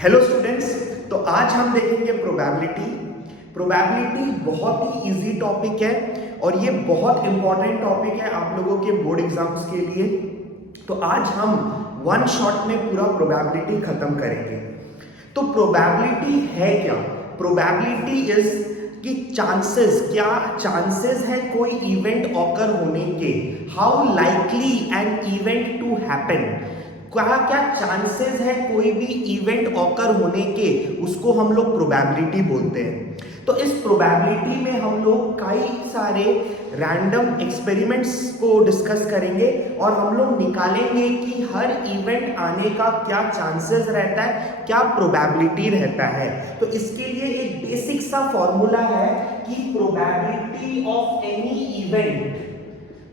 Hello students. तो आज हम देखेंगे प्रोबेबिलिटी। प्रोबेबिलिटी बहुत ही इजी टॉपिक है और ये बहुत इंपॉर्टेंट टॉपिक है आप लोगों के बोर्ड एग्जाम्स के लिए। तो आज हम वन शॉट में पूरा प्रोबेबिलिटी खत्म करेंगे। तो प्रोबेबिलिटी है क्या? प्रोबेबिलिटी इज कि चांसेस, क्या चांसेस है कोई इवेंट ऑकर होने के, how likely an event to happen, क्या क्या चांसेस है कोई भी इवेंट ऑकर होने के, उसको हम लोग प्रोबेबिलिटी बोलते हैं। तो इस प्रोबेबिलिटी में हम लोग कई सारे रैंडम एक्सपेरिमेंट्स को डिस्कस करेंगे और हम लोग निकालेंगे कि हर इवेंट आने का क्या चांसेस रहता है, क्या प्रोबेबिलिटी रहता है। तो इसके लिए एक बेसिक सा फॉर्मूला है कि probability of any event,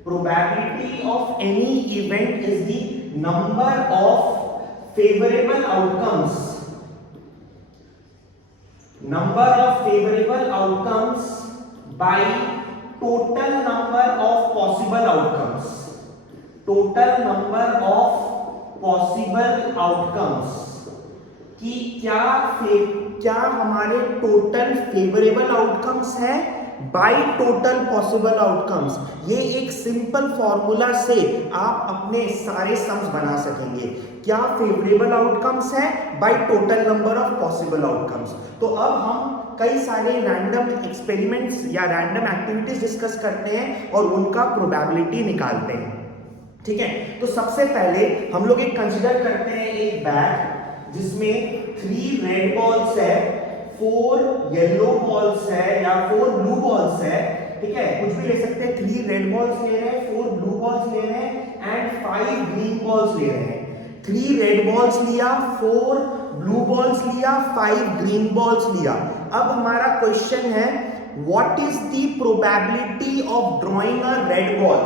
probability of any event is the number of favorable outcomes, number of favorable outcomes by total number of possible outcomes, total number of possible outcomes कि क्या हमारे total favourable outcomes है by total possible outcomes. ये एक simple formula से आप अपने सारे सम्स बना सकेंगे। क्या फेवरेबल आउटकम्स है by total number of possible outcomes. तो अब हम कई सारे रैंडम एक्सपेरिमेंट्स या रैंडम एक्टिविटीज डिस्कस करते हैं और उनका प्रोबेबिलिटी निकालते हैं। ठीक है, तो सबसे पहले हम लोग एक कंसीडर करते हैं एक बैग जिसमें 3 रेड बॉल्स है, 4 येलो बॉल्स है या 4 ब्लू बॉल्स है। ठीक है, कुछ भी ले सकते हैं। 3 रेड बॉल्स ले रहे हैं, 4 ब्लू बॉल्स ले रहे हैं एंड 5 ग्रीन बॉल्स ले रहे हैं। 3 रेड बॉल्स लिया, 4 ब्लू बॉल्स लिया, 5 ग्रीन बॉल्स लिया। अब हमारा क्वेश्चन है what is the probability of drawing a red ball.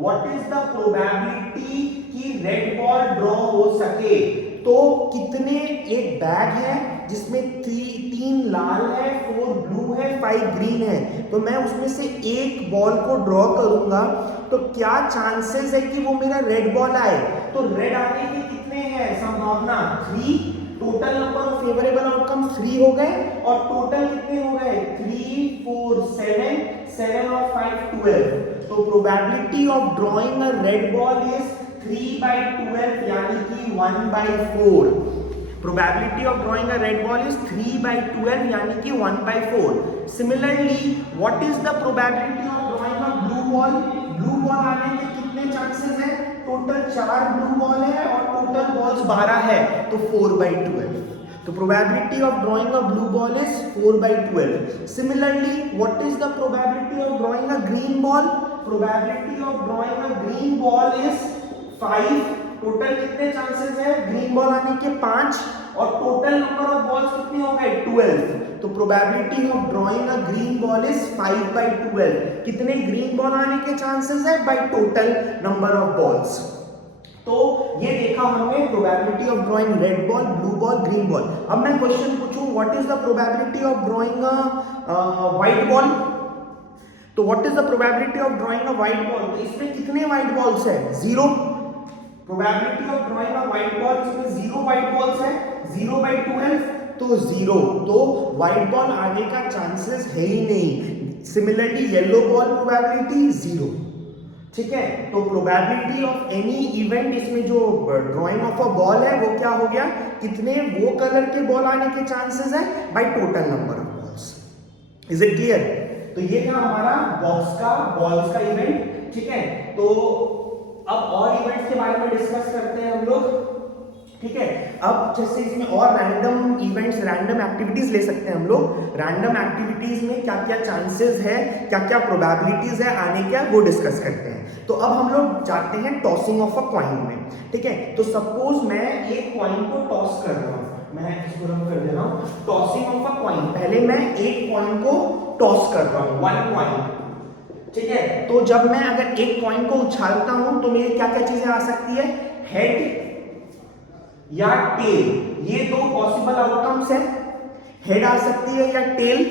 What is the probability कि रेड बॉल ड्रॉ हो सके। तो कितने, एक बैग है जिसमें 3 लाल है, 4 ब्लू है, 5 ग्रीन है। तो मैं उसमें से एक बॉल को ड्रॉ करूंगा तो क्या चांसेस है कि वो मेरा रेड बॉल आए। तो रेड आने के कितने हैं संभावना? 3। Total number of favourable outcome 3 हो गए और टोटल कितने हो गए? 3 4 7, 7 और 5 12। तो probability of drawing a red ball is 3/12 यानी कि 1/4। Probability of drawing a red ball is 3/12 यानी कि 1/4। Similarly, what is the probability of drawing a blue ball? Blue ball आने के कितने chances हैं? टोटल 4 blue ball है और टोटल balls 12 है, तो 4/12। तो probability of drawing a blue ball is 4/12। Similarly, what is the probability of drawing a green ball? Probability of drawing a green ball is 5। Total कितने chances है green ball आने के? 5। और टोटल नंबर ऑफ बॉल्स कितने हो गए? 12। तो probability of drawing a green ball is 5/12। कितने ग्रीन बॉल आने के चांसेस है by total number of balls. तो ये देखा हमने probability of drawing red ball, blue ball, green ball. अब मैं क्वेश्चन पूछूं what is the probability of drawing a white ball. तो what is the probability of drawing a white ball. तो इसमें कितने व्हाइट बॉल्स है? 0। Probability of drawing a white ball, इसमें 0 white balls है, 0/12 तो 0। तो व्हाइट बॉल आने का चांसेस है ही नहीं। Similarly yellow ball probability 0। ठीक है, तो प्रोबेबिलिटी ऑफ एनी इवेंट, इसमें जो ड्रॉइंग ऑफ अ बॉल है वो क्या हो गया? कितने वो कलर के बॉल आने के चांसेस है by total number of balls. Is it clear? तो ये था हमारा बॉक्स का बॉल्स का इवेंट। ठीक है, तो अब और इवेंट्स के बारे में डिस्कस करते हैं हम लोग। ठीक है, अब जैसे इसमें और रैंडम इवेंट्स, रैंडम एक्टिविटीज ले सकते हैं हम लोग। रैंडम एक्टिविटीज में क्या क्या चांसेस है, क्या क्या प्रोबेबिलिटीज है आने का, वो डिस्कस करते हैं। तो अब हम लोग जाते हैं टॉसिंग ऑफ अ कॉइन में। ठीक है, तो सपोज मैं एक कॉइन को टॉस कर रहा हूं, मैं इसको रब कर दे रहा हूं। टॉसिंग ऑफ अ कॉइन, पहले मैं एक कॉइन को टॉस कर रहा हूं, 1 कॉइन। ठीक है, तो जब मैं अगर एक कॉइन को उछालता हूं तो मेरी क्या क्या चीजें आ सकती है? हेड या टेल, ये 2 पॉसिबल आउटकम्स है। हेड आ सकती है या टेल।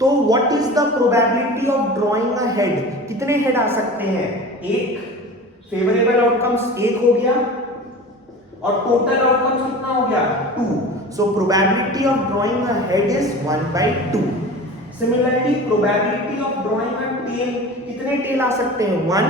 तो what is the probability of drawing a head? कितने हेड आ सकते हैं? 1। फेवरेबल आउटकम्स 1 हो गया और टोटल आउटकम्स कितना हो गया? 2। So probability of drawing a head is 1/2. Similarly probability of drawing a tail, कितने टेल आ सकते हैं? 1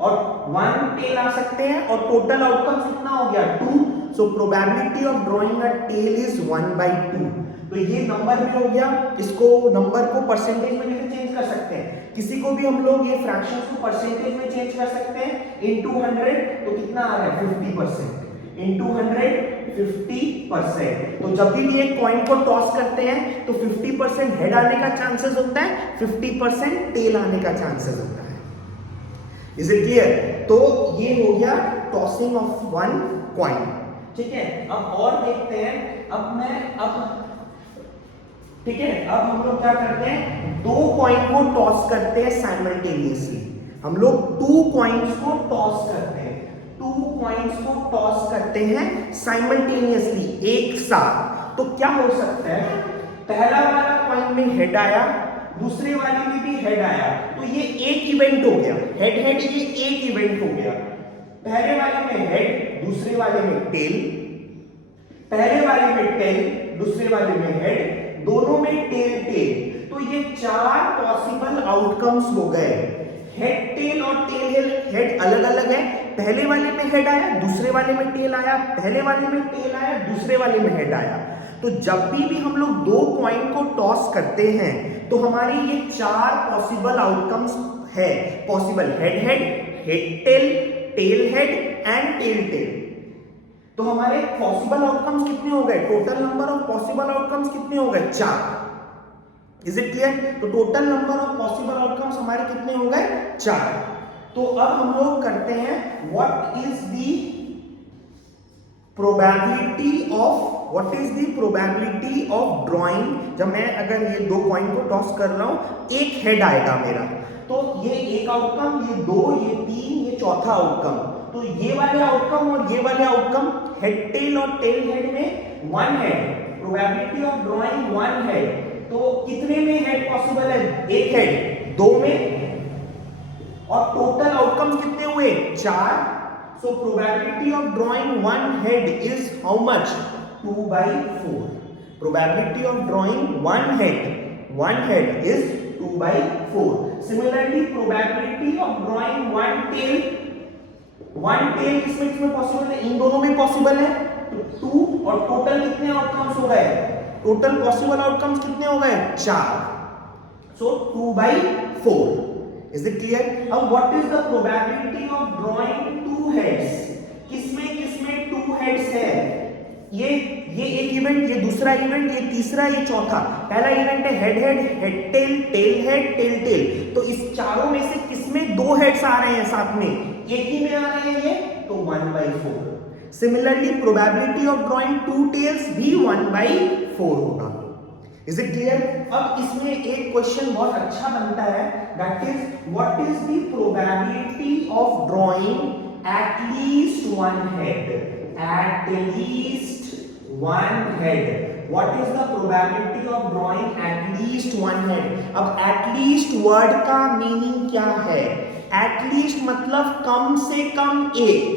और 1 टेल आ सकते हैं और टोटल आउटकम कितना हो गया? 2. So probability of drawing a tail is 1/2. तो ये नंबर भी हो गया, इसको नंबर को परसेंटेज में कैसे चेंज कर सकते हैं? किसी को भी हम लोग ये फ्रैक्शंस को परसेंटेज में चेंज कर सकते हैं इनटू 100, तो कितना आ रहा है? 50%. इनटू 100 50%. तो जब भी ये कॉइन को टॉस करते हैं तो 50% हेड आने का चांसेस होता है, 50% टेल आने का चांसेस होता है. Is it clear? तो ये हो गया टॉसिंग ऑफ वन कॉइन. ठीक है, अब और देखते हैं. ठीक है, अब हम लोग क्या करते हैं? दो कॉइन को टॉस करते हैं साइमल्टेनियसली. हम लोग 2 कॉइन्स को टॉस करते हैं. 2 कॉइन्स को टॉस करते हैं साइमल्टेनियसली, एक साथ. तो क्या हो सकता है? पहला वाला कॉइन में हेड आया, दूसरे वाले में भी हेड आया, तो ये एक इवेंट हो गया. हेड हेड ये एक इवेंट हो गया. पहले वाले में हेड, दूसरे वाले में टेल. पहले वाले में टेल, दूसरे वाले में हेड, दोनों में टेल टेल. तो ये 4 पॉसिबल आउटकम्स हो गए. हेड टेल और टेल हेड अलग अलग है. पहले वाले में हेड आया, दूसरे वाले में टेल आया, पहले वाले में टेल आया, दूसरे वाले में हेड आया. तो जब भी हम लोग 2 कॉइन को टॉस करते हैं तो हमारी ये 4 पॉसिबल आउटकम्स है. Possible head head, head tail, tail head and tail tail. तो हमारे पॉसिबल आउटकम्स कितने हो गए? Total number of possible outcomes कितने हो गए? 4. Is it clear? तो total number of possible outcomes हमारे कितने हो गए? 4. तो अब हम लोग करते हैं what is the probability of drawing. जब मैं अगर ये 2 कॉइन को टॉस कर रहा हूं, एक हेड आएगा मेरा, तो ये एक आउटकम, ये 2, ये 3, ये चौथा आउटकम. तो ये वाले आउटकम और ये वाले आउटकम, हेड टेल और टेल हेड में 1 head. Probability of drawing 1 head. तो कितने में हेड पॉसिबल है? एक हेड. 2 में. और टोटल आउटकम कितने हुए? 4. So probability of drawing 1 head is how much? 2/4. Probability of drawing 1 head is 2/4. Similarly probability of drawing 1 tail किसमें पॉसिबल है? इन दोनों में पॉसिबल है. तो 2 और टोटल कितने आउटकम्स हो गए? टोटल पॉसिबल आउटकम्स कितने हो गए? 4. सो 2/4. Is it clear? अब what is the probability of drawing 2 heads? किसमें 2 हेड्स है? ये एक इवेंट, ये दूसरा इवेंट, ये तीसरा, ये चौथा. पहला इवेंट है head head, head tail, tail head, tail tail. तो इस चारों में से किसमें 2 हेड्स आ रहे हैं साथ में? एक ही में आ रहे हैं ये, तो 1/4. Similarly probability of drawing 2 tails भी 1/4 होगा. Is it clear? अब इसमें एक क्वेश्चन बहुत अच्छा बनता है, that is what is the probability of drawing at least 1 head? At least 1 head. What is the probability of drawing at least 1 head? अब at least वर्ड का मीनिंग क्या है? At least मतलब कम से कम एक,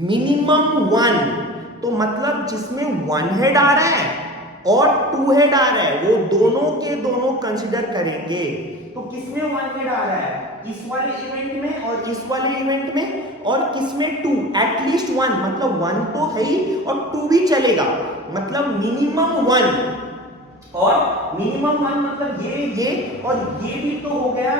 मिनिमम 1. तो मतलब जिसमें 1 हेड आ रहा है और 2 हेड आ रहा है, वो दोनों के दोनों कंसिडर करेंगे. तो किसमें 1 हेड आ रहा है? इस वाले इवेंट में और इस वाले इवेंट में. और किसमें 2? एटलीस्ट 1 मतलब 1 तो है ही और 2 भी चलेगा, मतलब मिनिमम 1. और मिनिमम 1 मतलब ये और ये भी तो हो गया.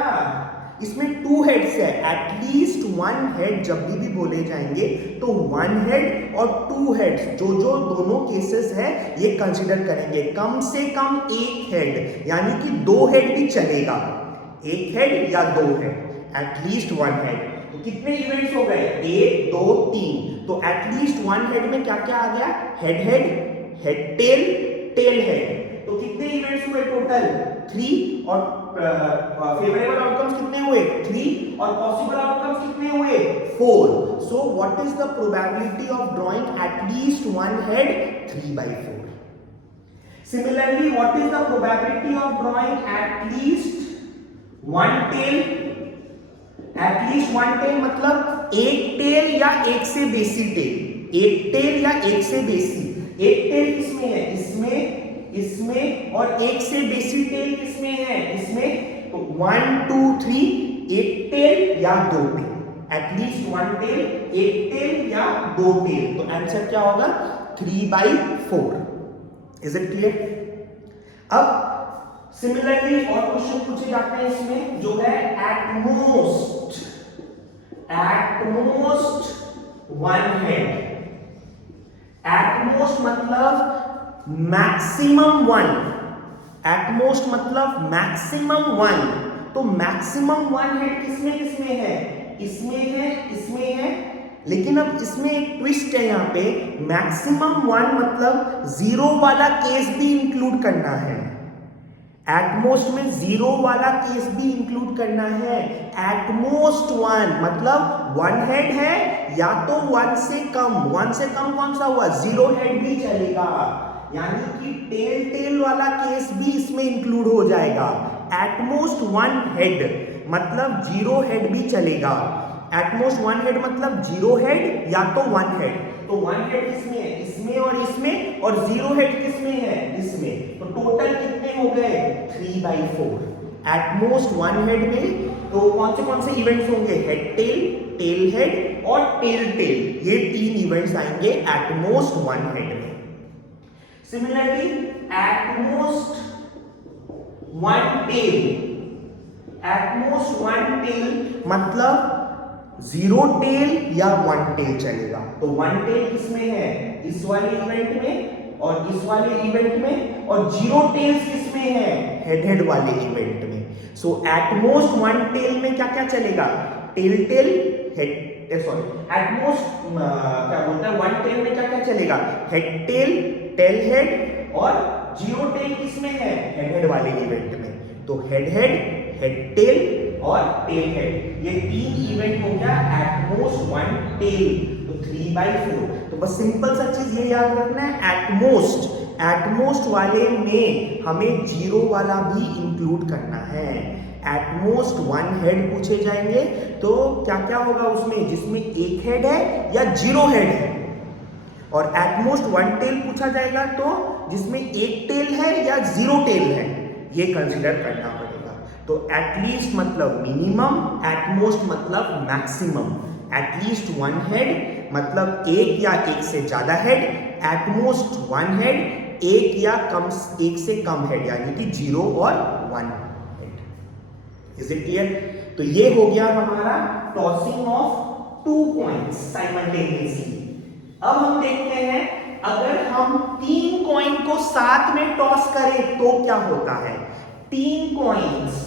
इसमें 2 हेड्स है. एटलीस्ट 1 हेड जब भी बोले जाएंगे तो 1 हेड और 2 हेड्स जो दोनों केसेस है ये कंसीडर करेंगे. कम से कम एक हेड, यानी कि 2 हेड भी चलेगा. एक हेड या 2 हेड, एटलीस्ट 1 हेड. तो कितने इवेंट्स हो गए? 1 2 3. तो एटलीस्ट 1 हेड में क्या क्या आ गया? Head head, head tail, tail head. तो कितने इवेंट्स हुए टोटल? 3. और फेवरेबल आउटकम्स कितने हुए? 3. और पॉसिबल आउटकम्स कितने हुए? 4. So what is the probability of drawing at least 1 head? 3/4. Similarly what is the probability of drawing at least 1 tail? At least 1 tail मतलब एक टेल या एक से बेसी टेल. एक टेल या एक से बेसी. एक टेल किसमें है, इसमें, इसमें, और एक से बेसी टेल किसमें है, इसमें। तो 1 2 3 एक टेल या दो टेल, एटलीस्ट 1 टेल, एक टेल या दो टेल। तो आंसर क्या होगा 3/4। Is it clear? अब सिमिलरली और क्वेश्चन पूछे जाते हैं इसमें, जो है at most one head. At most मतलब मैक्सिमम वन, एट मोस्ट मतलब मैक्सिमम वन। तो मैक्सिमम वन हेड किसमें किसमें है, इसमें है, इसमें है। लेकिन अब इसमें एक ट्विस्ट है, यहां पे मैक्सिमम वन मतलब जीरो वाला केस भी इंक्लूड करना है। एटमोस्ट में जीरो वाला केस भी इंक्लूड करना है। एटमोस्ट वन मतलब वन हेड है या तो वन से कम कौन सा हुआ, जीरो हेड भी चलेगा, यानी कि टेल टेल वाला केस भी इसमें इंक्लूड हो जाएगा। एटमोस्ट वन हेड मतलब जीरो हेड भी चलेगा। एटमोस्ट वन हेड मतलब जीरो हेड या तो वन हेड। तो वन हेड किसमें है, इसमें और इसमें, और जीरो हेड किसमें है, इसमें। तो टोटल कितने हो गए 3/4। एटमोस्ट वन हेड में तो कौन से इवेंट्स होंगे, हेड टेल, टेल हेड और टेल टेल, ये तीन इवेंट्स आएंगे एटमोस्ट वन हेड में। Similarly at most one tail, at most one tail मतलब जीरो टेल या वन टेल चलेगा। तो वन टेल किसमें है, इस वाले इवेंट में और इस वाले इवेंट में, और जीरो टेल्स किसमें है, हेड हेड वाले इवेंट में। सो एटमोस्ट वन टेल में क्या क्या चलेगा, tail tail head, sorry at most क्या बोलता है वन टेल में क्या क्या चलेगा, हेड टेल, टेल हेड, और जीरो टेल किसमें है, हेड हेड वाले इवेंट में। तो हेड हेड, हेड टेल और टेल हेड, ये तीन इवेंट हो गया एटमोस्ट वन टेल। तो 3/4। तो बस सिंपल सा चीज ये याद रखना है, एटमोस्ट वाले में हमें जीरो वाला भी इंक्लूड करना है। एटमोस्ट वन हेड पूछे जाएंगे तो क्या क्या होगा उसमें, जिसमें एक हेड है या जीरो हेड है। और एटमोस्ट वन टेल पूछा जाएगा तो जिसमें एक टेल है या जीरो टेल है, ये कंसीडर करना पड़ेगा। तो एटलीस्ट मतलब मिनिमम, एटमोस्ट मतलब मैक्सिमम। एटलीस्ट वन हेड मतलब एक या एक से ज्यादा हेड, एटमोस्ट वन हेड एक या एक से कम हेड, यानी कि जीरो और one head. Is it clear? तो ये हो गया हमारा टॉसिंग ऑफ 2 कॉइन्स साइमल्टेनियसली। अब हम देखते हैं अगर हम 3 कॉइन को साथ में टॉस करें तो क्या होता है। 3 कॉइन्स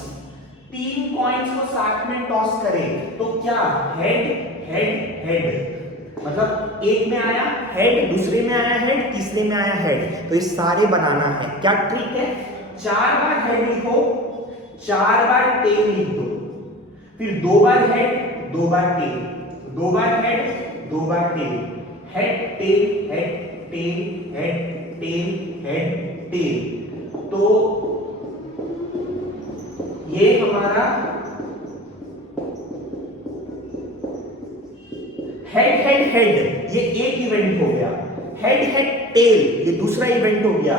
को साथ में टॉस करें तो क्या, हेड हेड हेड, मतलब एक में आया हेड, दूसरे में आया हेड, तीसरे में आया हेड, तो ये सारे बनाना है। क्या ट्रिक है, 4 बार हेड लिखो, 4 बार टेल लिख दो, फिर 2 बार हेड, 2 बार टेल, 2 बार हेड, 2 बार tail, head tail head tail head tail head tail. तो ये हमारा हेड हेड हेड, ये एक इवेंट हो गया। हेड हेड टेल, ये दूसरा इवेंट हो गया।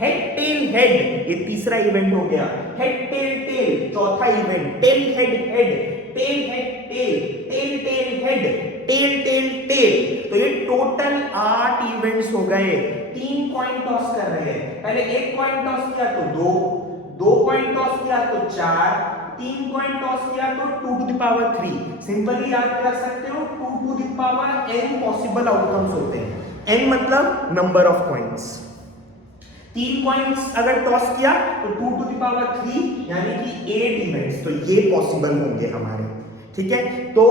हेड टेल हेड, ये तीसरा इवेंट हो गया। हेड टेल टेल, चौथा event. Tail head head, tail head tail, tail tail head, tail tail tail. तो ये टोटल 8 इवेंट्स हो गए। 3 कॉइन टॉस कर रहे हैं, पहले एक कॉइन टॉस किया तो 2 कॉइन टॉस किया तो 4, 3 कॉइन टॉस किया तो 2 टू द पावर 3। सिंपली याद कर सकते हो 2 to the power n possible outcomes होते हैं। n मतलब नंबर ऑफ कॉइन्स। 3 कॉइन्स अगर टॉस किया तो 2 टू द पावर 3 यानी कि 8 इवेंट्स, तो ये पॉसिबल होंगे हमारे। ठीक है, तो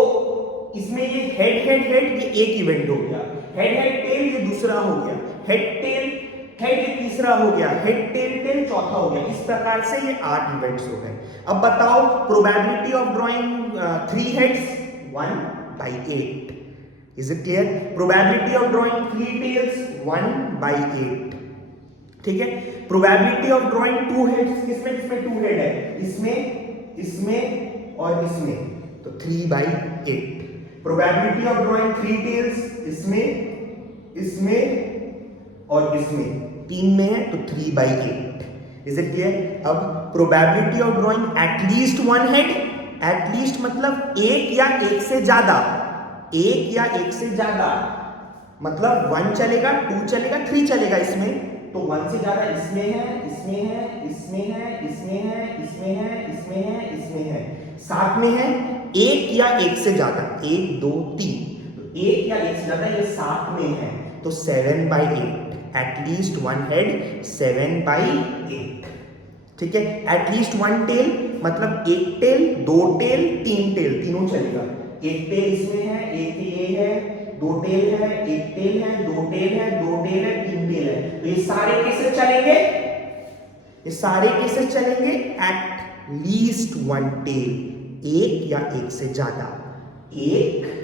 इसमें ये हेड हेड हेड, ये एक इवेंट हो गया। हेड हेड टेल, ये दूसरा हो गया। हेड टेल हेड, ये तीसरा हो गया। हेड टेल टेल चौथा हो गया। इस प्रकार से ये 8 इवेंट्स हो गए। अब बताओ probability of drawing 3 heads 1/8। Is it clear? Probability of drawing 3 tails 1/8। ठीक है, प्रोबेबिलिटी ऑफ ड्राइंग 2 हेड्स, किसमें किसमें 2 हेड है, इसमें, इसमें और इसमें, तो 3/8। प्रोबेबिलिटी ऑफ ड्राइंग 3 टेल्स, इसमें, इसमें और इसमें 3 में है तो 3/8। Is it clear? अब probability of drawing at least one head, at least मतलब एक या एक से ज्यादा, एक या एक से ज्यादा, मतलब 1 चलेगा, 2 चलेगा, 3 चलेगा इसमें, तो 1 से ज्यादा इसमें है, इसमें है, इसमें है, इसमें है, इसमें है, इसमें है, इसमें है, साथ में है एक या एक से ज्यादा, 1 2 3, तो एक या एक से ज्यादा ये साथ में है तो 7/8, एटलीस्ट वन हेड 7/8। ठीक है, एटलीस्ट वन टेल मतलब एक टेल, 2 टेल, 3 टेल, तीनों चलेगा। एक टेल इसमें है, एक ये है, 2 टेल है, एक टेल है, 2 टेल है, 2 टेल है, 3 टेल है, तो ये सारे केसेस चलेंगे, ये सारे केसेस चलेंगे एट लीस्ट वन टेल, एक या एक से ज्यादा, एक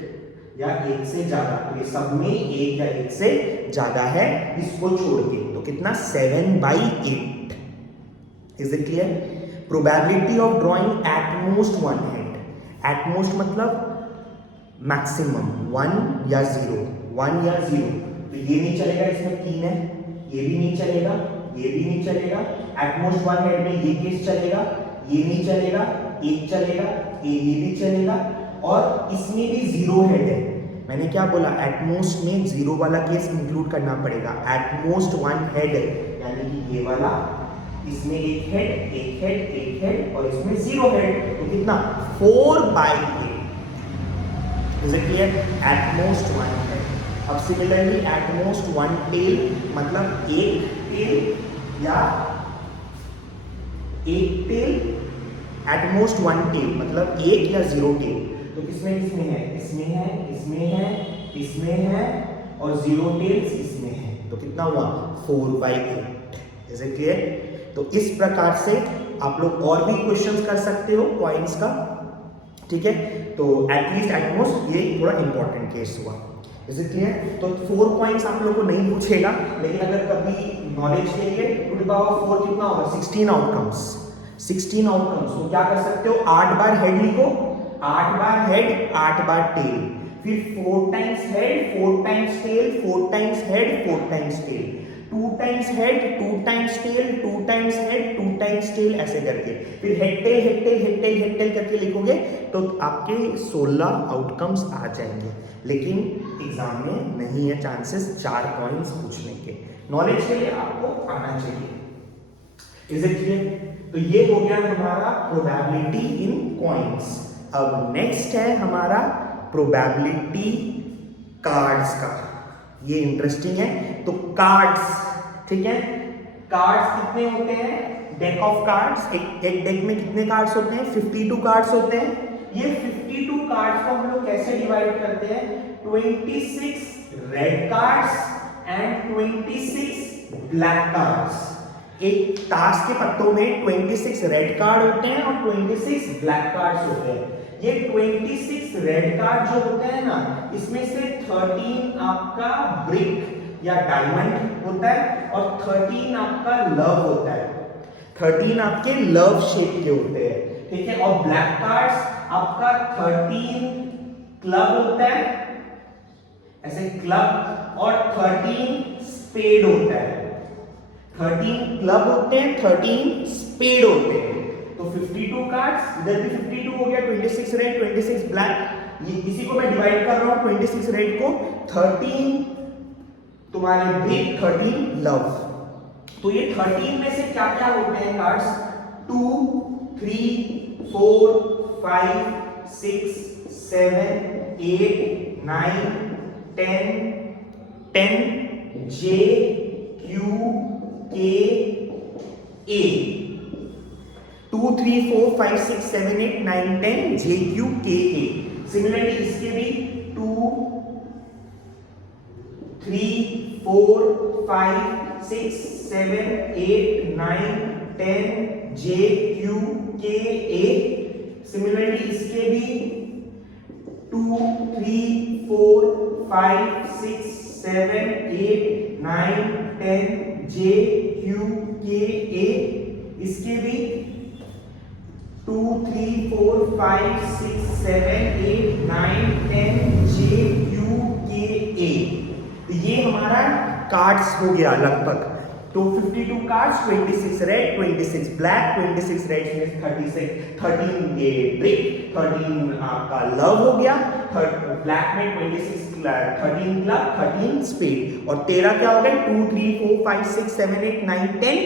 या एक से ज्यादा, तो ये सब में एक या एक से ज्यादा है इसको छोड़ के, तो कितना 7/8। Is it clear? Probability of drawing at most one head, at most मतलब मैक्सिमम 1 या 0, 1 या 0, तो ये नहीं चलेगा, इसमें 3 है, ये भी नहीं चलेगा, ये भी नहीं चलेगा, एटमोस्ट वन हेड में ये केस चलेगा, ये नहीं चलेगा, एक चलेगा, ये भी चलेगा, और इसमें भी 0 हेड है। मैंने क्या बोला? एटमोस्ट में 0 वाला केस इंक्लूड करना पड़ेगा, एटमोस्ट वन हेड यानी कि ये वाला, इसमें एक हेड, एक हेड, एक हेड, और इसमें 0 हेड, तो कितना 4/8। Is it clear? At most one head. अब similarly at most one tail मतलब एक टेल या एक tell, at most one tail मतलब एक या 0 टेल, तो किसमें किसमें है? इसमें है, इसमें है, इसमें है, और 0 टेल्स इसमें है, तो कितना हुआ 4/8। Is it clear? तो इस प्रकार से आप लोग और भी क्वेश्चंस कर सकते हो पॉइंट्स का। ठीक है, तो एटलीस्ट एटमोस्ट ये थोड़ा इंपॉर्टेंट केस हुआ। Is it clear? तो 4 पॉइंट्स आप लोगों को नहीं पूछेगा, लेकिन अगर कभी नॉलेज के लिए 2⁴ कितना होगा? 16 आउटकम्स, 16 आउटकम्स, तो क्या कर सकते हो? 8 बार हेड लिखो, 8 बार हेड, 8 बार टेल, फिर 4 times head, 4 times tail, 4 times head, 4 times tail, 2 times head, 2 times tail, 2 times head, 2 times tail, ऐसे करके फिर head tail, head tail, head tail, head tail करके लिखोगे तो आपके 16 आउटकम्स आ जाएंगे। लेकिन एग्जाम में नहीं है चांसेस 4 पॉइंट्स पूछने के, नॉलेज के लिए आपको आना चाहिए। Is it clear? तो ये हो गया हमारा प्रोबेबिलिटी इन पॉइंट्स। अब नेक्स्ट है हमारा प्रोबेबिलिटी कार्ड्स का, ये इंटरेस्टिंग है। तो कार्ड्स, ठीक है, कार्ड्स कितने होते हैं? डेक ऑफ कार्ड्स, एक डेक में कितने कार्ड्स होते हैं? 52 कार्ड्स होते हैं। ये 52 कार्ड्स को हम लोग कैसे डिवाइड करते हैं? 26 red cards and 26 black cards. एक ताश के पत्तों में 26 रेड कार्ड होते हैं और 26 ब्लैक कार्ड्स होते हैं। ये 26 रेड कार्ड जो होते हैं ना, इसमें से 13 आपका ब्रिक या डायमंड होता है और 13 आपका लव होता है, 13 आपके लव शेप के होते हैं। ठीक है, और ब्लैक कार्ड्स आपका 13 क्लब होता है, ऐसे क्लब, और 13 स्पेड होता है। 13 क्लब होते हैं, 13 स्पेड होते हैं। तो 52 कार्ड्स, इधर भी 52 हो गया, 26 रेड, 26 ब्लैक, ये इसी को मैं डिवाइड कर रहा हूं 26 रेड को, 13 तुम्हारे ब्रिक, 13 लव। तो ये 13 में से क्या क्या होते हैं cards? 2 3 4 5 6 7 8 9 10 J Q K A, 2 3 4 5 6 7 8 9 10 J Q K A। Similarly इसके भी 2 3 4 5 6 7 8 9 10 J Q K A। Similarly इसके भी 2 3 4 5 6 7 8 9 10 J Q K A। इसके भी 2 3 4 5 6 7 8 9 10 J Q K A। तो ये हमारा कार्ड्स हो गया लगभग। तो 52 कार्ड्स, 26 रेड, 26 ब्लैक, 26 रेड, 13 ये ब्रिक, 13 आपका लव हो गया, ब्लैक में 26 13 क्लब, 13 स्पेड, और 13 क्या हो गए 2 3 4 5 6 7 8 9 10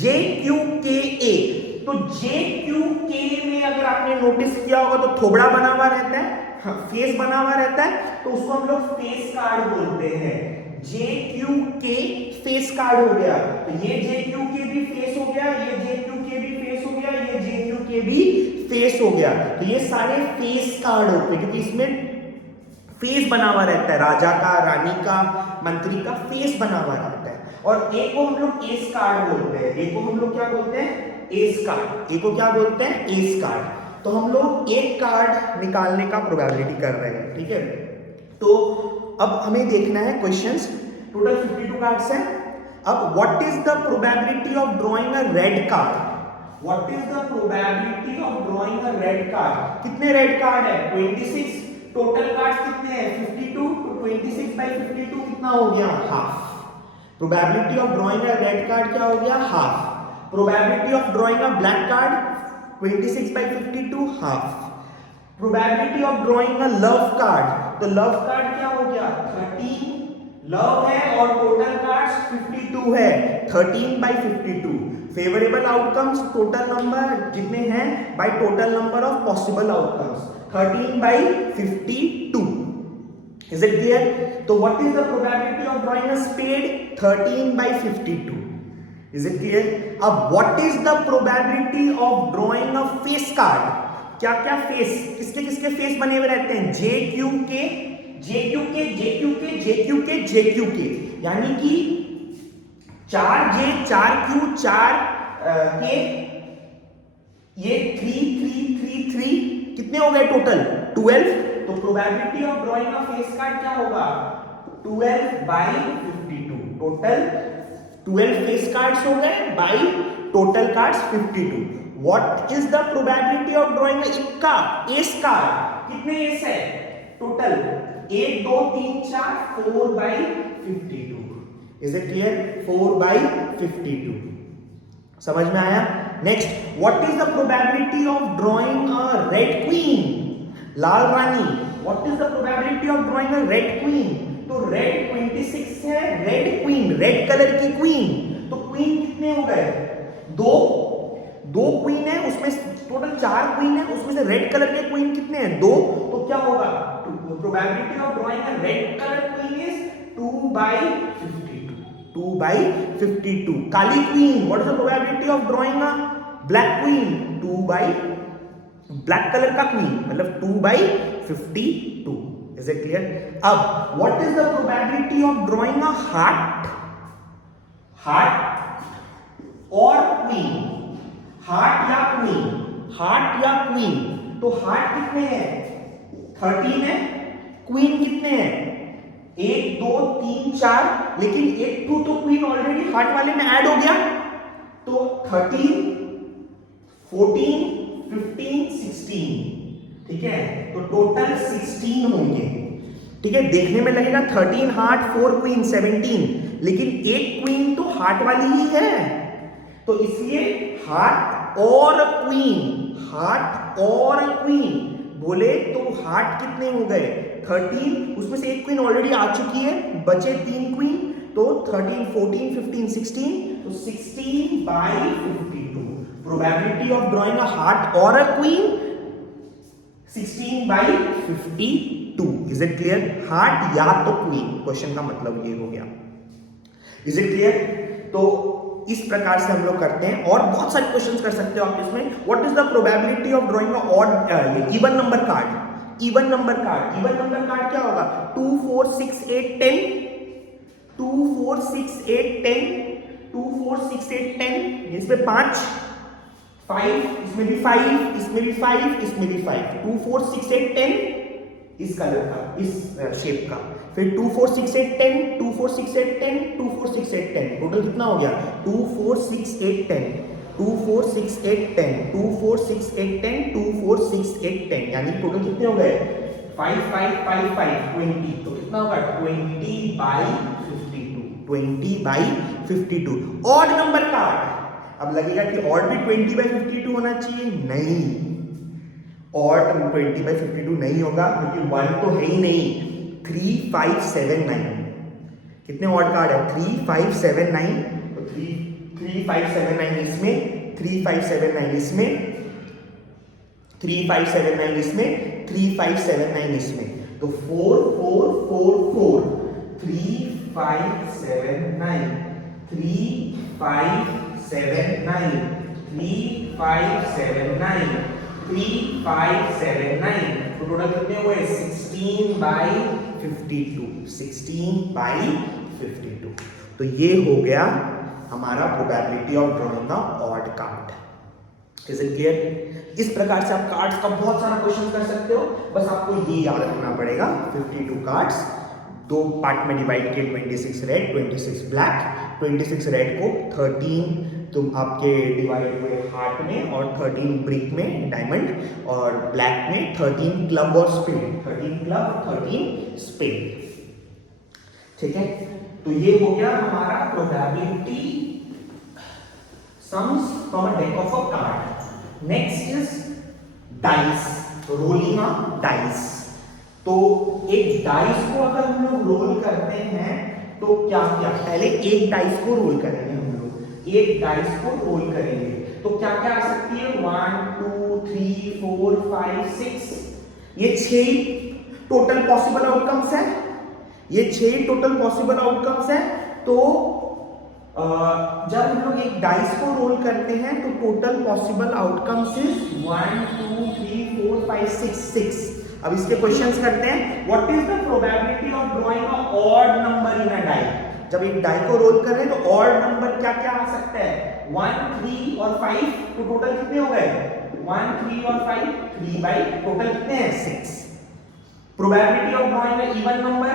जे क्यू के ए। तो जे क्यू के में अगर आपने नोटिस किया होगा तो थोबड़ा बना हुआ रहता है, फेस बना हुआ रहता है, तो उसको हम लोग फेस कार्ड बोलते हैं। जे क्यू के फेस कार्ड हो गया, तो ये जे क्यू के भी फेस हो गया, ये जे क्यू के भी फेस हो गया, ये जे क्यू के भी फेस हो गया। तो ये सारे फेस कार्ड होते हैं क्योंकि इसमें फेस बना हुआ रहता है, राजा का, रानी का, मंत्री का फेस बना हुआ रहता है। और एक को हम लोग एस कार्ड बोलते हैं, एक को हम लोग क्या बोलते हैं एस कार्ड, एक को क्या बोलते हैं एस कार्ड। तो हम लोग एक कार्ड निकालने का प्रोबेबिलिटी कर रहे हैं, ठीक है। तो अब हमें देखना है क्वेश्चंस, टोटल 52 कार्ड्स हैं। अब what is the probability of drawing a red card, what is the probability of drawing a red card. कितने रेड कार्ड है 26, टोटल कार्ड्स कितने हैं 52, तो 26 बाई 52 कितना हो गया half. Probability of drawing a red card क्या हो गया half. Probability of drawing a black card 26 by 52 half. Probability of drawing a love card, तो लव कार्ड क्या हो गया 13 लव है और टोटल कार्ड्स 52 है, 13 by 52। Favourable outcomes total number जितने हैं by total number of possible outcomes 13 by 52। Is it clear. तो what is the probability of drawing a spade 13 by 52। Is it clear. अब what is the probability of drawing a face card, क्या क्या face, किसके किसके face बने हुए रहते हैं जे क्यू के, जे क्यू के, जे क्यू के, जे क्यू के, जे क्यू के, यानी कि 4 जे 4 क्यू 4 के, ये 3 3 3 3 कितने हो गए टोटल 12। तो probability of drawing a face card क्या होगा 12 बाई 52, टोटल 12 फेस कार्ड्स हो गए by total cards 52। What is the probability of drawing a इक्का एस कार्ड, कितने एस है total 1 2 3 4 4 by 52। Is it clear 4 by 52। समझ में आया। Next what is the probability of drawing a red queen, Lal Rani. What is the probability of drawing a red queen, तो red 26 है, red queen red colour की queen, तो queen कितने हो गए दो क्वीन है, उसमें टोटल 4 क्वीन है, उसमें से रेड कलर के क्वीन कितने हैं 2, तो क्या होगा probability of drawing a red colour queen is 2 by 52, 2 by 52। काली queen, what is the probability of drawing a black queen 2 by black colour का क्वीन मतलब 2 बाई 52। Is it clear. अब what is the probability of drawing a heart, heart और queen, heart या queen, heart या queen, तो heart कितने हैं 13 है, क्वीन कितने हैं 1 2 3 4, लेकिन एक तो क्वीन ऑलरेडी हार्ट वाले में ऐड हो गया, तो 13 14 15 16, ठीक है, तो टोटल 16 होंगे। ठीक है, देखने में लगेगा 13 हार्ट 4 क्वीन 17, लेकिन एक क्वीन तो हार्ट वाली ही है, तो इसलिए हार्ट और क्वीन, हार्ट और क्वीन बोले तो हार्ट कितने हो गए 13, उसमें से एक क्वीन ऑलरेडी आ चुकी है, बचे 3 क्वीन, तो 13 14 15 16, तो 16 by 52। Probability of drawing a heart और a queen 16 by 52। Is it clear. Heart या तो क्वीन, क्वेश्चन का मतलब ये हो गया। Is it clear. तो इस प्रकार से हम लोग करते हैं, और बहुत सारे क्वेश्चंस कर सकते हो आप इसमें। What is the probability of drawing a odd even number card, even number card, even number card क्या होगा 2 4 6 8 10, 2 4 6 8 10, 2 4 6 8 10, इसमें 5 5, इसमें भी 5, इसमें भी 5, इसमें भी 5, 2 4 6 8 10 इस कलर का, इस शेप का, फिर 2 4 6 8 10, 2 4 6 8 10, 2 4 6 8 10, टोटल कितना हो गया 2 4 6 8 10, 2 4 6 8 10, 2 4 6 8 10, 2 4 6 8 10, यानी टोटल कितने हो गए 5 5 5 5 20, तो कितना होगा 20 बाई 52, 20/52। ऑड नंबर कार्ड, अब लगेगा कि ऑड भी 20/52 होना चाहिए, नहीं, ऑड 20/52 नहीं होगा क्योंकि 1 तो है ही नहीं। 3 5 7 9, कितने ऑड कार्ड है? 3 5 7 9, तो 3 5 7 9 इसमें, 3 5 7 9 इसमें, 3 5 7 9 इसमें, 3 5 7 9 इसमें, तो 4 4 4 4, 3 5 7 9, 3 5 7 9, 3 5 7 9, 3 5 7 9, तो टोटल कितने हुए? 16/52, 16/52। तो ये हो गया हमारा probability of drawing the odd card. Is it clear? इस प्रकार से आप कार्ड्स का बहुत सारा क्वेश्चन कर सकते हो, बस आपको ये याद रखना पड़ेगा। 52 कार्ड्स दो पार्ट में डिवाइड किए, 26 रेड 26 ब्लैक। 26 रेड को 13 तुम आपके डिवाइड हुए हार्ट में और 13 ब्रिक में डायमंड, और ब्लैक में 13 क्लब और स्पेड, 13 क्लब 13 स्पेड। ठीक है, तो ये हो गया हमारा probability sums from a deck of a card. Next is dice, rolling a dice. तो एक डाइस को अगर हम लोग रोल करते हैं तो क्या क्या, पहले एक डाइस को रोल करेंगे हम लोग, एक डाइस को रोल करेंगे तो क्या क्या आ सकती है? 1 2 3 4 5 6, ये 6 टोटल पॉसिबल आउटकम्स है, ये 6 टोटल पॉसिबल आउटकम्स है। तो जब हम लोग एक डाइस को रोल करते हैं तो टोटल पॉसिबल आउटकम्स इज 1 2 3 4 5 6। अब इसके क्वेश्चंस करते हैं। What is the probability of drawing a odd number in a die? जब एक डाई को रोल कर रहे हैं तो ऑड नंबर क्या क्या आ सकता है? 1 3 और 5, तो टोटल कितने हो गए? 1 3 और 5, 3 बाई टोटल कितने हैं? 6। Probability of drawing a even number,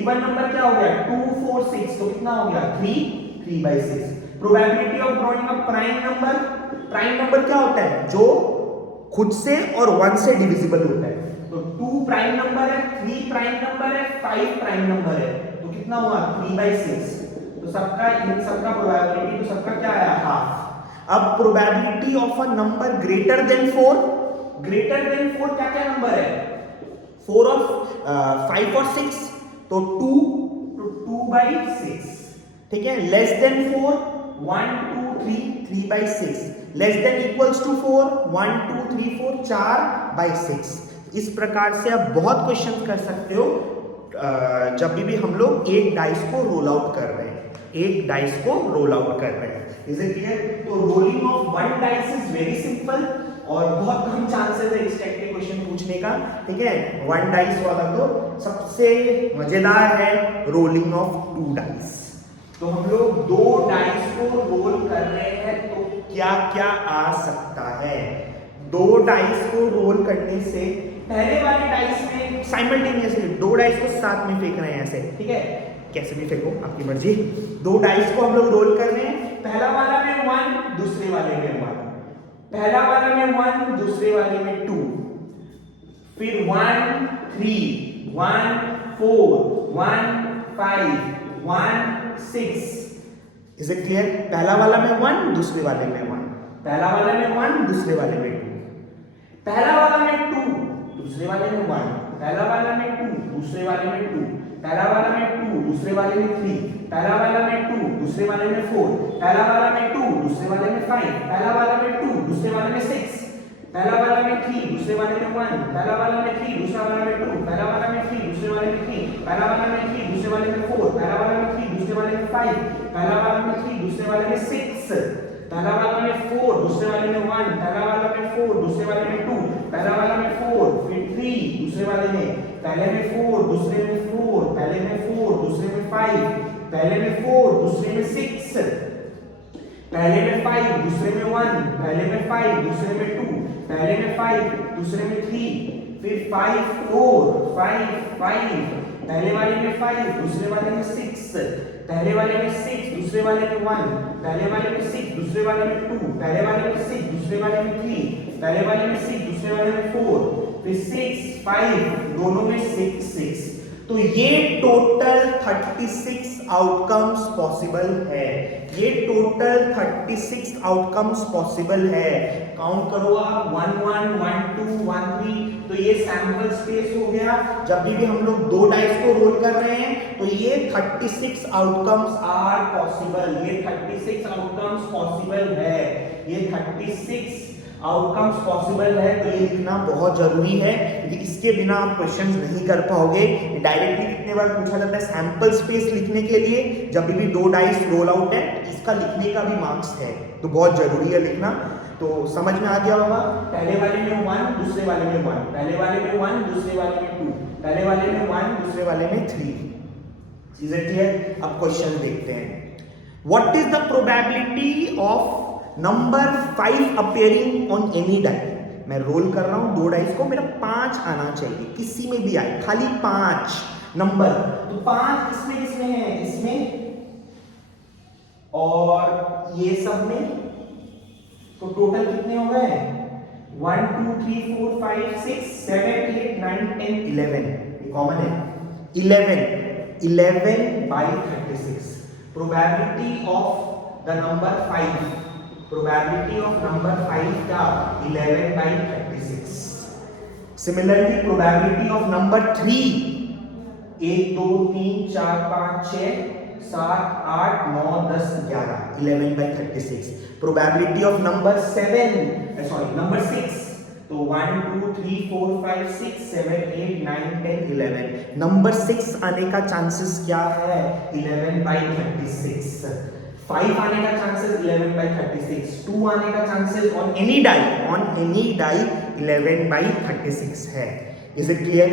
even number क्या हो गया? 2 4 6, तो कितना हो गया? 3/6। Probability of drawing a prime number, prime number क्या होता है? जो खुद से और 1 से डिविजिबल होता है। तो 2 प्राइम नंबर है, 3 प्राइम नंबर है, 5 प्राइम नंबर है, तो कितना हुआ? 3/6। तो सबका, इन सबका प्रोबेबिलिटी तो सबका क्या आया? हाफ। अब probability of a number greater than 4, greater than 4 क्या क्या नंबर है? 4 और 5 और 6, तो 2/6। ठीक है, less than 4 1 2 3, 3/6, less than equals to 4 1 2 3 4, 4/6। इस प्रकार से आप बहुत क्वेश्चन कर सकते हो जब भी हम लोग एक डाइस को रोल आउट कर रहे हैं, एक डाइस को रोल आउट कर रहे हैं। Is it clear? तो rolling of one dice is very simple और बहुत कम चांसेस है इस टाइप के क्वेश्चन पूछने का। ठीक है, वन डाइस वाला तो सबसे मजेदार है रोलिंग ऑफ 2 डाइस। तो हम लोग 2 डाइस को रोल कर रहे हैं तो क्या क्या आ सकता है? 2 डाइस को रोल करने से पहले वाले डाइस में साइमल्टेनियसली 2 डाइस को साथ में फेंक रहे हैं ऐसे, ठीक है, कैसे भी फेंको आपकी मर्जी। 2 डाइस को हम लोग रोल कर रहे हैं, पहला वाला में 1, दूसरे वाले में 1, पहला वाला में 1, दूसरे वाले में 2, फिर 1 3 1 4 1 5 1 6। Is it clear? पहला वाला में 1, दूसरे वाले में 1, पहला वाला में 1, दूसरे वाले में 2, पहला वाला में 2, दूसरे वाले में 1, पहला वाला में 2, दूसरे वाले में 2, पहला वाला में 2, दूसरे वाले में 3, पहला वाला में 2, दूसरे वाले में 4, पहला वाला में 2, दूसरे वाले में 5, पहला वाला में 2, दूसरे वाले में 6, पहला वाला में 3, दूसरे वाले में 1, पहला वाला में 3, दूसरा वाला में 2, पहला वाला में 3, दूसरे वाले में 3, पहला वाला में 3, दूसरे वाले में 4, पहला वाला में 3, दूसरे वाले में 5, पहला वाला में 3, दूसरे वाले में 6, पहला वाला में 4, दूसरे वाले में 1, पहला वाला में 4, दूसरे वाले में 2, पहला वाला में 4, फिर 3, दूसरे वाले में, पहले में 4, दूसरे में 4, पहले में 4, दूसरे में 5, पहले में 4, दूसरे में 6, पहले में 5, दूसरे में 1, पहले में 5, दूसरे में 2, पहले में 5, दूसरे में 3, फिर 5 4 5 5, पहले वाले में 5, दूसरे वाले में 6, पहले वाले में 6, दूसरे वाले में 1, पहले वाले में 6, दूसरे वाले में 2, पहले वाले में 6, दूसरे वाले में 3, पहले वाले में 6, दूसरे वाले में 4, फिर 6 5, दोनों में 6 6। तो ये टोटल 36 आउटकम्स पॉसिबल है। ये टोटल 36 आउटकम्स पॉसिबल है। काउंट करो आप 1 1 1 2 1 3, तो ये सैंपल स्पेस हो गया। जब भी हम लोग दो डाइस को रोल कर रहे हैं तो ये 36 आउटकम्स आर पॉसिबल। ये 36 आउटकम्स पॉसिबल है। ये 36 आउटकम्स पॉसिबल है, तो ये लिखना बहुत जरूरी है क्योंकि इसके बिना आप क्वेश्चंस नहीं कर पाओगे। डायरेक्टली कितने बार पूछा जाता है सैंपल स्पेस लिखने के लिए, जब भी दो डाइस रोल आउट है इसका लिखने का भी मार्क्स है, तो बहुत जरूरी है लिखना। तो समझ में आ गया होगा। पहले वाले में 1, दूसरे वाले में 1, पहले वाले में 1, दूसरे वाले में 2, पहले वाले में 1, दूसरे वाले में 3। चीजें क्लियर? अब क्वेश्चन देखते हैं। What is the probability of number 5 appearing on any die? मैं रोल कर रहा हूं दो डाइस को, मेरा 5 आना चाहिए, किसी में भी आए, खाली 5 नंबर। तो 5 किसमें किसमें है? इसमें और ये सब में, तो टोटल कितने हो गए? 1 2 3 4 5 6 7 8 9 10 11। ये कॉमन है। 11 by 36। Probability of the number 5, probability of number 5 क्या? 11 by 36। Similarly probability of number 3, 1 2 3 4 5 6 7 8 9 10 11, 11 by 36। Probability of number number 6, तो 1 2 3 4 5 6 7 8 9 10 11। नंबर 6 आने का चांसेस क्या है? 11 by 36। 5 आने का चांसेस 11 by 36। 2 आने का chances on any die 11 by 36 है। Is it clear?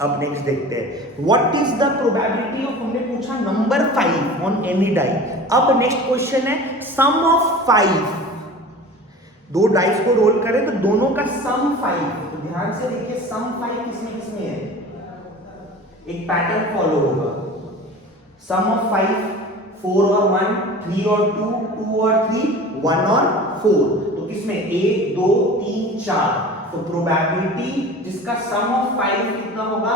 अब नेक्स्ट देखते हैं what is the probability of, हमने पूछा नंबर 5 ऑन एनी डाई। अब नेक्स्ट क्वेश्चन है सम ऑफ 5। दो डाइस को रोल करें तो दोनों का सम 5। तो ध्यान से देखिए सम 5 किसमें किसमें है, एक पैटर्न फॉलो होगा। सम ऑफ 5 4 और 1, 3 और 2, 2 और 3, 1 और 4। तो किसमें 1 2 3 4। तो प्रोबेबिलिटी जिसका सम ऑफ 5 कितना होगा?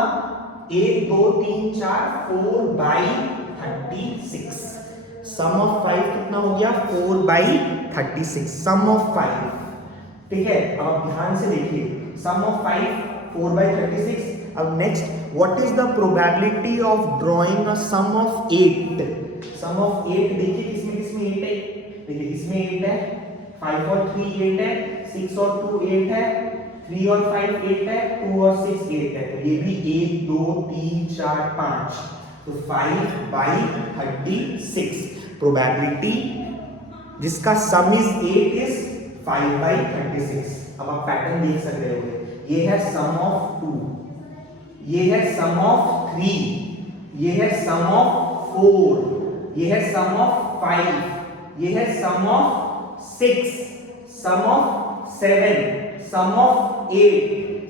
1 2 3 4 4 by 36। सम ऑफ 5 कितना हो गया? 4 by 36। सम ऑफ 5, ठीक है। अब आप ध्यान से देखिए सम ऑफ 5 4 by 36। अब next what is the probability of drawing a sum of 8? Sum of 8 देखिए किसमें किसमें 8 है। देखिए इसमें 8 है, 5 और 3 8 है, 6 और 2 8 है, 3 और 5 8 है, 2 और 6 8 है। तो ये भी 1 2 3 4 5, तो 5 by 36। प्रोबेबिलिटी जिसका सम इज 8 इज 5 by 36। अब आप पैटर्न देख सकते हो, ये है सम ऑफ 2, ये है सम ऑफ 3, ये है सम ऑफ 4, ये है सम ऑफ 5, ये है sum of 6, sum of 7, sum of 8,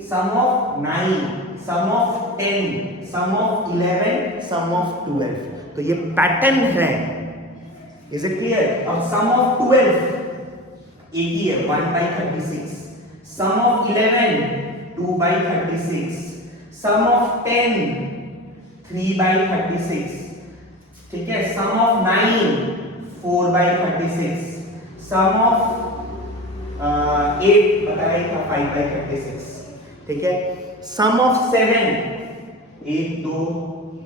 sum of 9, sum of 10, sum of 11, sum of 12। तो ये पैटर्न है। Is it clear? अब सम ऑफ 12 एक ही है 1 by 36। Sum of 11 2 by 36। Sum of 10 3 by 36। ठीक है। Sum of 9 4 by 36। Sum of 8 बताया था 5 by 36। ठीक है। Sum of 7 1 2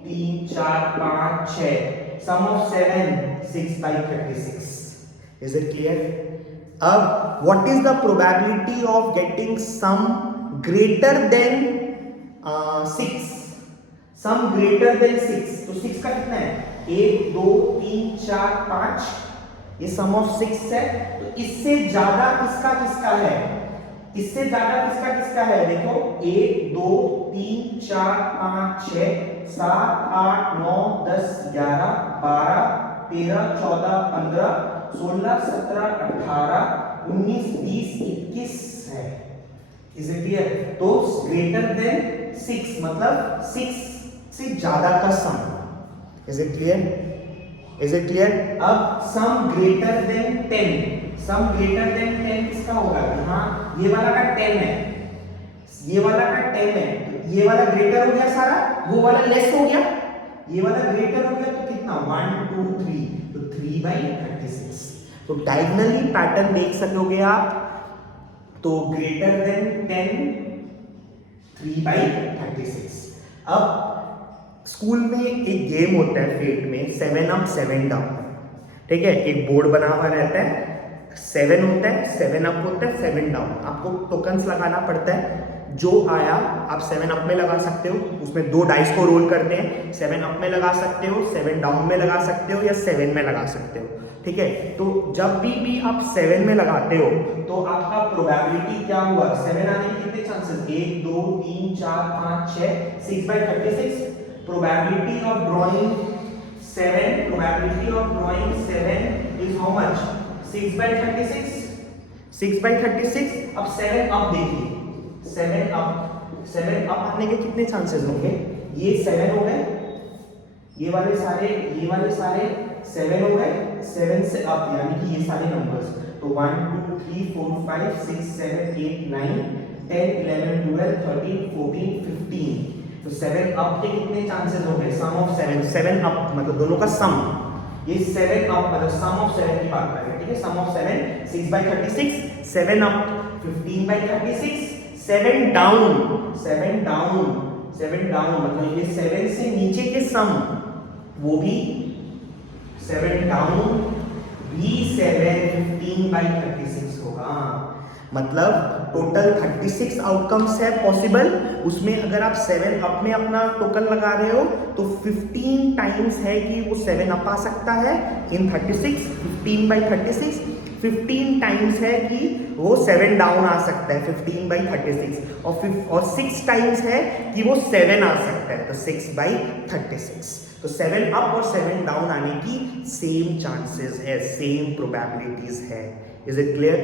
3 4 5 6। Sum of 7 6 by 36। Is it clear? अब what is the probability of getting sum greater than 6? Sum greater than 6, तो 6 का कितना है? 1 2 3 4 5, ये सम ऑफ 6 है। तो इससे ज्यादा किसका किसका है? इससे ज्यादा किसका किसका है? देखो 1 2 3 4 5 6 7 8 9 10 11 12 13 14 15 16 17 18 19 20 21 है। Is it clear? तो ग्रेटर देन 6 मतलब 6 से ज्यादा का sum. Is it clear? Is it clear? अब sum greater than 10। Sum greater than 10 किसका होगा? हाँ, ये वाला का 10 है, ये वाला का 10 है, ये वाला ग्रेटर हो गया सारा, वो वाला लेस हो गया, ये वाला ग्रेटर हो गया, तो कितना कितना 1 2 3, तो 3/36। तो डायगोनली पैटर्न देख सकोगे आप, तो ग्रेटर देन 10 3/36। अब स्कूल में एक गेम होता है फेट में 7 अप 7 डाउन, ठीक है। एक बोर्ड बना हुआ रहता है, 7 होता है, 7 अप होता है, 7 डाउन। आपको टोकन्स लगाना पड़ता है, जो आया आप 7 अप में लगा सकते हो, उसमें 2 डाइस को रोल करते हैं, 7 अप में लगा सकते हो, 7 डाउन में लगा सकते हो, या 7 में लगा सकते हो, ठीक है। तो जब भी आप 7 में लगाते हो तो आपका प्रोबेबिलिटी क्या हुआ, 7 आने के कितने chances, 1 2 3 4 5 6, 6/36। Probability of drawing 7 is how much, 6/36। 6/36। अब 7 अप देखिए, 7 अप आने के कितने चांसेस होंगे, ये 7 हो गए, ये वाले सारे 7 हो गए, 7 से अप यानी कि ये सारे नंबर्स, तो 1 2 3 4 5 6 7 8 9 10 11 12 13 14 15। तो 7 अप के कितने चांसेस हो गए, सम ऑफ 7 अप मतलब दोनों का सम, ये 7 अप मतलब सम ऑफ 7 की बात कर रहे हैं, ठीक है। सम ऑफ 7 6/36, 7 अप 15/36, 7 डाउन मतलब ये 7 से नीचे के सम, वो भी 7 डाउन भी 15/36 होगा। मतलब टोटल 36 आउटकम्स है पॉसिबल, उसमें अगर आप 7 अप में अपना टोकन लगा रहे हो तो 15 टाइम्स है कि वो 7 अप आ सकता है इन 36, 15/36। 15 टाइम्स है कि वो 7 डाउन आ सकता है 15/36, और 6 टाइम्स है कि वो 7 आ सकता है, तो 6/36। तो 7 अप और 7 डाउन आने की सेम चांसेस है, सेम प्रोबेबिलिटीज है। Is it clear?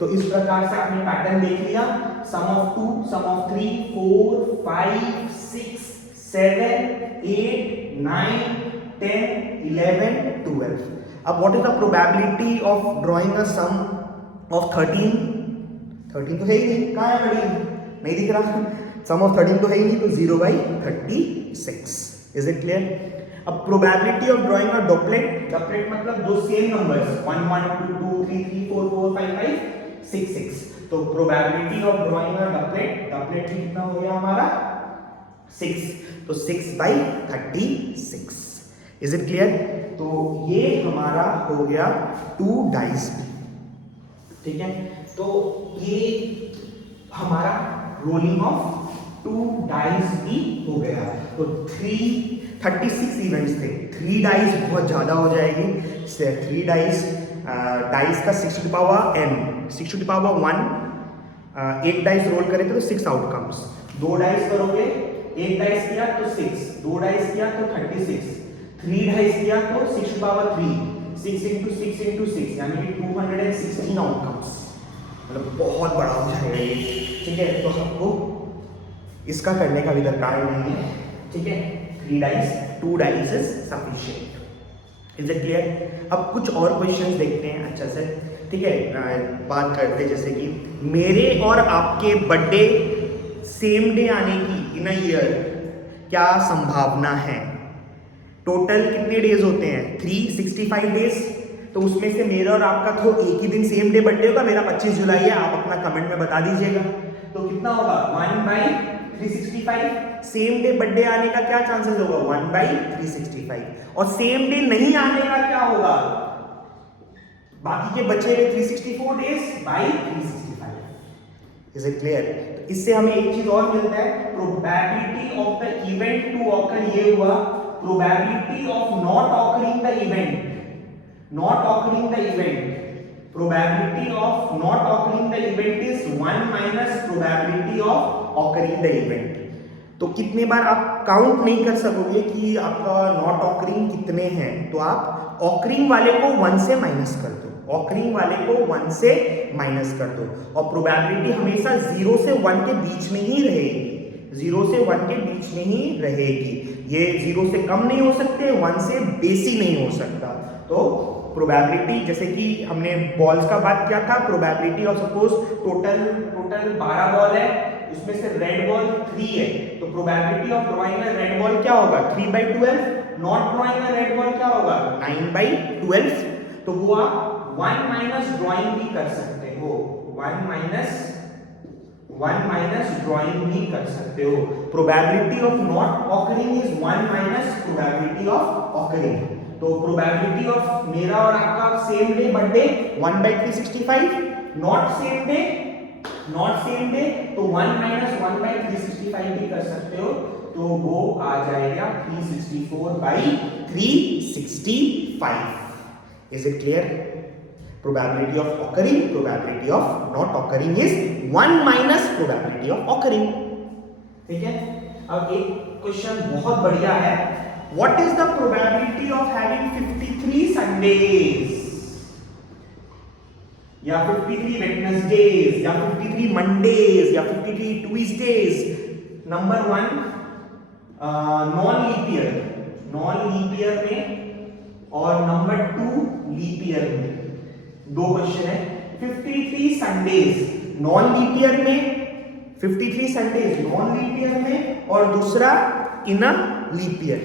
तो इस प्रकार से आपने पैटर्न देख लिया, सम ऑफ 2, सम ऑफ 3 4 5 6 7 8 9 10 11 12। अब what is the probability of drawing a sum of 13? 13 तो है ही नहीं, कहाँ है 13? नहीं दिख रहा। सम ऑफ 13 तो है ही नहीं, तो 0/36। Is it clear? अब प्रोबेबिलिटी ऑफ ड्राइंग अ डॉपलेट मतलब दो सेम नंबर्स 1 1 2 2 3 3 4 4 5 5 6 6। तो प्रोबेबिलिटी ऑफ ड्राइंग अ डॉपलेट कितना हो गया हमारा 6, तो 6/36। Is it clear? तो ये हमारा हो गया 2 डाइस, ठीक है। तो ये हमारा रोलिंग ऑफ 2 डाइस भी हो गया। तो 36 इवेंट्स थे, 3 डाइस बहुत ज़्यादा हो जाएगी, 3 डाइस का 6 to the power n, 6 to the power 1, 1 dice roll करेंगे तो 6 आउटकम्स, 2 डाइस करोगे, 1 डाइस किया तो 6, 2 डाइस किया तो 36, 3 डाइस किया तो 6 टू पावर 3, 6 into 6 into 6 यानी कि 216 आउटकम्स, मतलब बहुत बड़ा हो जाएगा ये, ठीक है। तो आपको इसका करने का भी दरकार नहीं है, ठीक है। 3 dice 2 dice is sufficient. Is it clear? अब कुछ और क्वेश्चंस देखते हैं अच्छा से, ठीक है। बात करते हैं जैसे कि मेरे और आपके बर्थडे सेम डे आने की इन अ ईयर क्या संभावना है? टोटल कितने डेज होते हैं? 365 डेज। तो उसमें से मेरा और आपका तो एक ही दिन सेम डे बर्थडे होगा, मेरा 25 जुलाई है, आप अपना कमेंट में बता दीजिएगा। तो कितना होगा 1/365। सेम डे बर्थडे आने का क्या चांसेस होगा 1/365, और सेम डे नहीं आने का क्या होगा, बाकी के बचे 364 days by 365। Is it clear? तो इससे हमें एक चीज और मिलता है, probability of the event to occur, ये हुआ probability of not occurring the event, probability of not occurring the event is 1 minus probability of occurring the event। तो कितने बार आप काउंट नहीं कर सकोगे कि आपका नॉट ऑकरिंग कितने हैं, तो आप ऑकरिंग वाले को 1 से माइनस कर दो, और प्रोबेबिलिटी हमेशा 0 से 1 के बीच में ही रहेगी, ये 0 से कम नहीं हो सकते, 1 से बेसी नहीं हो सकता। तो प्रोबेबिलिटी, जैसे कि हमने बॉल्स का बात किया था, probability of suppose total 12 ball है, उसमें से रेड बॉल 3 है, तो probability of drawing a red ball क्या होगा 3/12, not drawing a red ball क्या होगा? 9/12। तो वो आप 1 माइनस ड्रॉइंग भी कर सकते हो, 1 माइनस ड्रॉइंग भी कर सकते हो। Probability of not occurring is 1 minus probability of occurring. तो प्रोबेबिलिटी ऑफ मेरा और आपका same day birthday 1/365, not same day तो 1 माइनस 1/365 भी कर सकते हो, तो वो आ जाएगा 364/365। Is it clear? Probability of occurring, probability of not occurring is 1 minus probability of occurring. ठीक है। अब एक क्वेश्चन बहुत बढ़िया है, What is the probability of having 53 Sundays? या 53 वेडनेसडेज या 53 Mondays या 53 Tuesdays? Number 1 non leap year में, और नंबर 2 लीप ईयर में। दो क्वेश्चन है। 53 संडेज नॉन लीप ईयर में, 53 संडेज नॉन लीप ईयर में, और दूसरा इन अ लीप ईयर।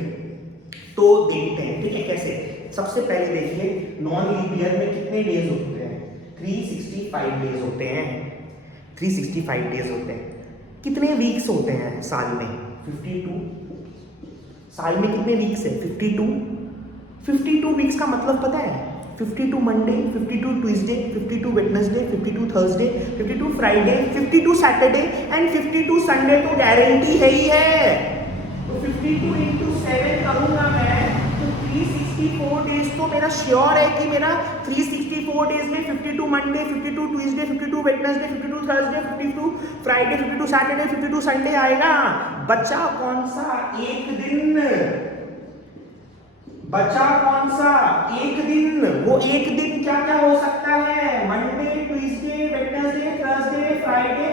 तो देखते हैं, ठीक है, कैसे। सबसे पहले देखिए, नॉन लीप ईयर में कितने डेज होते हैं? 365 डेज होते हैं। 365 डेज होते हैं। कितने वीक्स होते हैं साल में? 52। साल में कितने वीक्स है? 52। 52 वीक्स का मतलब पता है? 52 Monday, 52 Tuesday, 52 Wednesday, 52 Thursday, 52 Friday, 52 Saturday and 52 Sunday तो गारंटी है ही है। तो 52 into 7 करूंगा मैं, तो 364 डेज तो मेरा श्योर है कि मेरा 364 डेज में 52 Monday, 52 Tuesday, 52 Wednesday, 52 Thursday, 52 Friday, 52 Saturday, 52 Sunday आएगा। बचा कौन सा? एक दिन। बचा कौन सा? एक दिन। वो एक दिन क्या क्या हो सकता है? Monday, Tuesday, Wednesday, Thursday, Friday,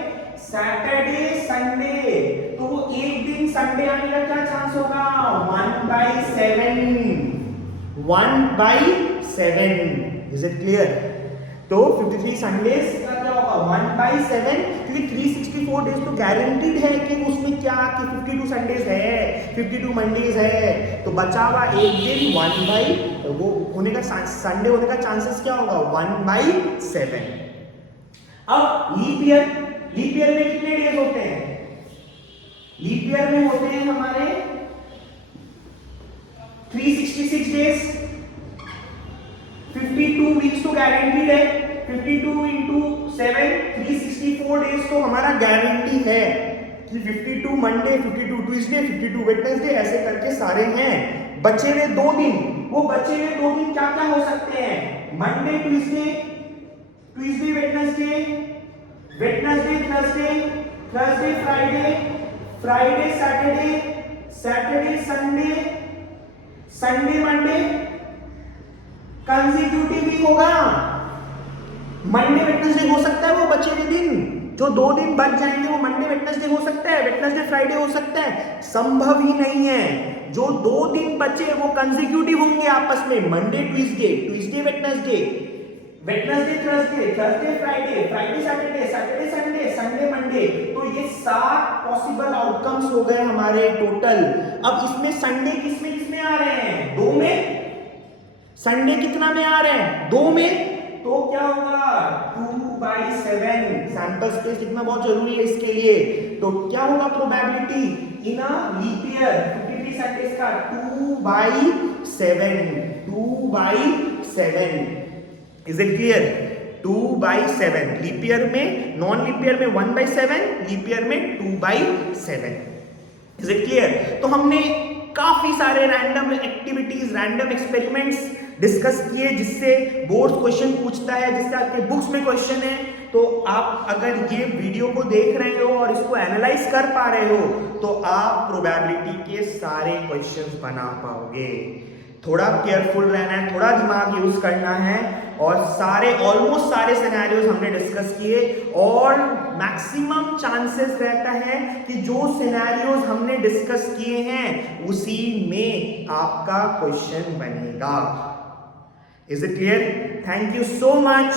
Saturday, Sunday. तो वो एक दिन संडे आने का क्या चांस होगा? 1/7। 1/7। Is it clear? तो 53 संडेज का क्या होगा? 1/7, क्योंकि 364 डेज तो गारंटीड है कि उसमें क्या कि 52 संडेज है, 52 मंडेज है। तो बचा हुआ एक दिन 1/, वो होने का संडे होने का चांसेस क्या होगा? 1/7। अब लीप ईयर में कितने डेज होते हैं? लीप ईयर में होते हैं हमारे 366 डेज। 52 वीक्स तो गारंटीड है। 52 into 7 364 डेज तो हमारा गारंटी है कि 52 मंडे, 52 ट्यूसडे, 52 वेडनेसडे, ऐसे करके सारे हैं। बचे हुए 2 दिन, वो बचे हुए 2 दिन क्या क्या हो सकते हैं? Monday, Tuesday, Wednesday, Thursday, Friday, Saturday, Sunday, Monday. Consecutive week होगा। मंडे, वेडनेसडे हो सकता है वो बचे हुए दिन, जो 2 दिन बच जाएंगे वो मंडे, वेडनेसडे हो सकता है, वेडनेसडे, फ्राइडे हो सकता है। संभव ही नहीं है। जो 2 दिन बचे वो कंसेक्यूटिव होंगे आपस में, Monday, Tuesday, Wednesday, Thursday, Friday, Saturday, Sunday, Monday. तो ये 7 पॉसिबल आउटकम्स हो गए हमारे टोटल। अब इसमें संडे किसमें आ रहे हैं? 2 में। संडे कितना में आ रहे हैं? 2 में। तो क्या होगा? 2/7। सैंपल स्पेस कितना बहुत जरूरी है इसके लिए। तो क्या होगा probability in a leap year 53 Sundays का? 2/7। 2/7। Is it clear? 2/7। Leap year में, नॉन लीप ईयर में 1/7, लीप ईयर में 2/7। Is it clear? तो हमने काफी सारे random activities, random experiments discuss किए, जिससे बोर्ड क्वेश्चन पूछता है, जिससे आपके बुक्स में क्वेश्चन है। तो आप अगर ये वीडियो को देख रहे हो और इसको एनालाइज कर पा रहे हो, तो आप प्रोबेबिलिटी के सारे क्वेश्चंस बना पाओगे। थोड़ा केयरफुल रहना है, थोड़ा दिमाग यूज करना है, और ऑलमोस्ट सारे सिनेरियोज हमने डिस्कस किए, और मैक्सिमम चांसेस रहता है कि जो सिनेरियोज हमने डिस्कस किए हैं उसी में आपका क्वेश्चन बनेगा। Is it clear? Thank you so much.